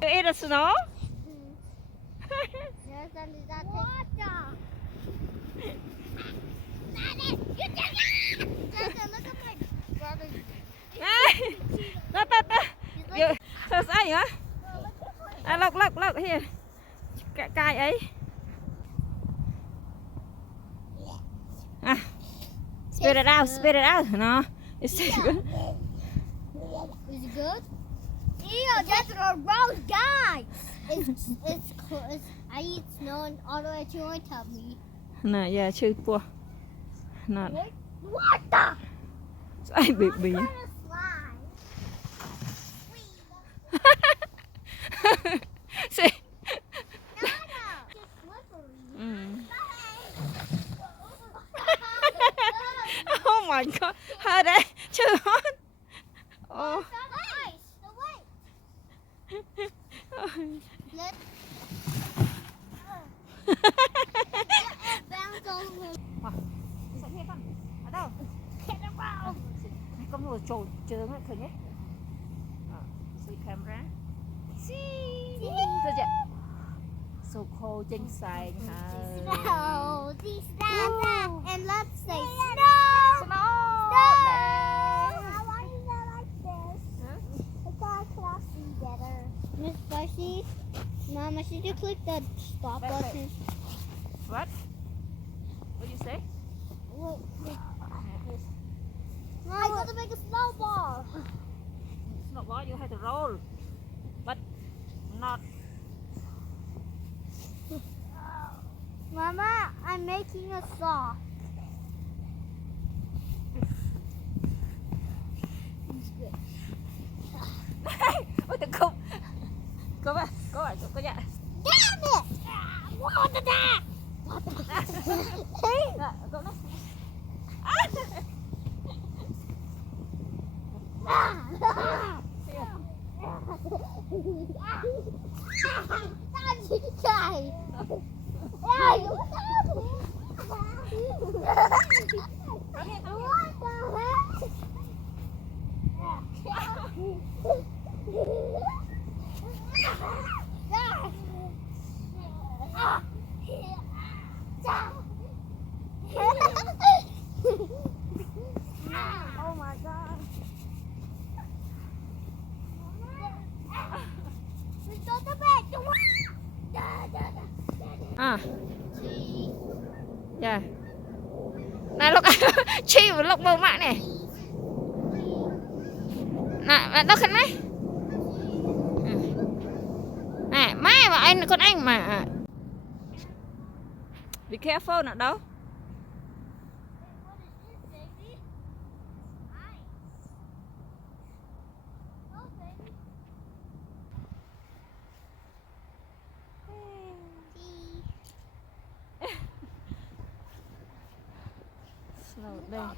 You eat the snow? Sao sai hả? Look here. Cài ấy. Spit it out. No, it's good. Is it good? Ew, that's a gross guy. I eat snow all the way to my tummy. Nè, giờ chưa qua. Nè. What the? Ai bị. See. Oh my god, how that too hot? Oh. Ở đâu? Có một chỗ trơn á, nhé. See camera. See. So cold trên side. Snow. And let's say snow. Snow. I want to go like this. I thought I could see better. Miss Spicy, Mama, should you click the stop button? What? What do you say? Wait. I got to make a snowball. Snowball, you have to roll, but not. Mama, I'm making a saw. Ôi đừng không. Có vậy. Damn it! What the that? Go nó. Oh my god. Yeah. Này lúc chi một lúc bơ mạng này. Nè, nó khăn mấy. Nè, mai mà anh con anh mà. Be careful nào đâu. Slow down.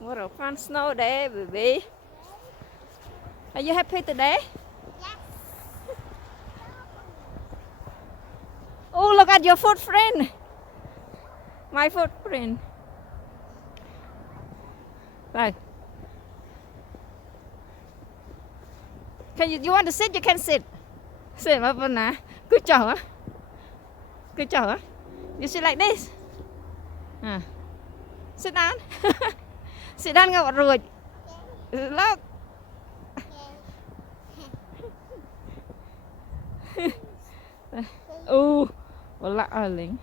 What a fun snow day, baby. Are you happy today? Yes. Oh, look at your footprint. My footprint. Right. You want to sit? You can sit. Sit, Mapana. Good job, huh? Good job, huh? You sit like this. Sit down. Sit down ngọc rồi. Look. Oh, wala aling.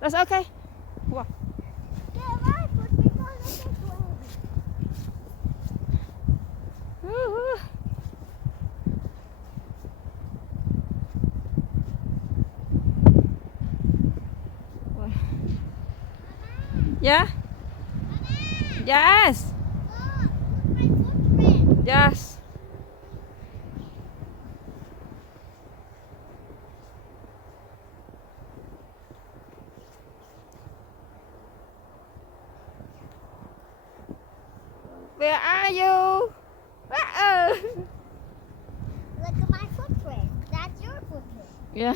That's okay. Wow. Yeah. Yes. Yes. Where are you? Uh-oh. Look at my footprint. That's your footprint. Yeah,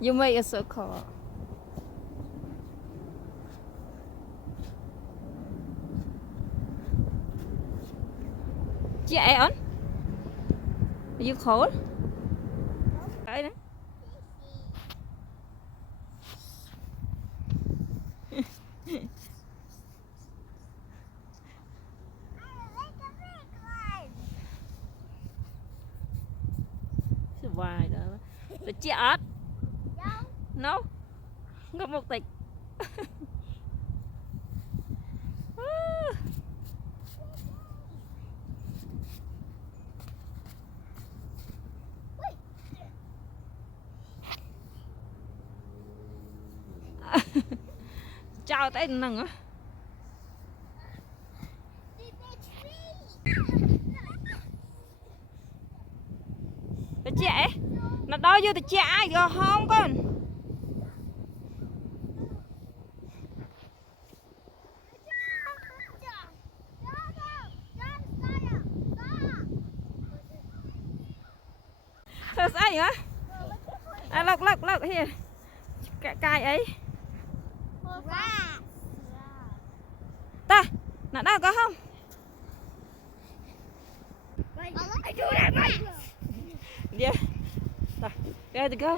you made a circle. Chị on? Are you cold? Đấy đấy. Vài đó. Được chị ớt? No. Không có một tịch. Chào tay nằng á. Được chị nó đói vô thì chị ai gò không con. Sao sai hả? À look here. Cài ấy. Ta, nó đâu có không? Yeah. There to go.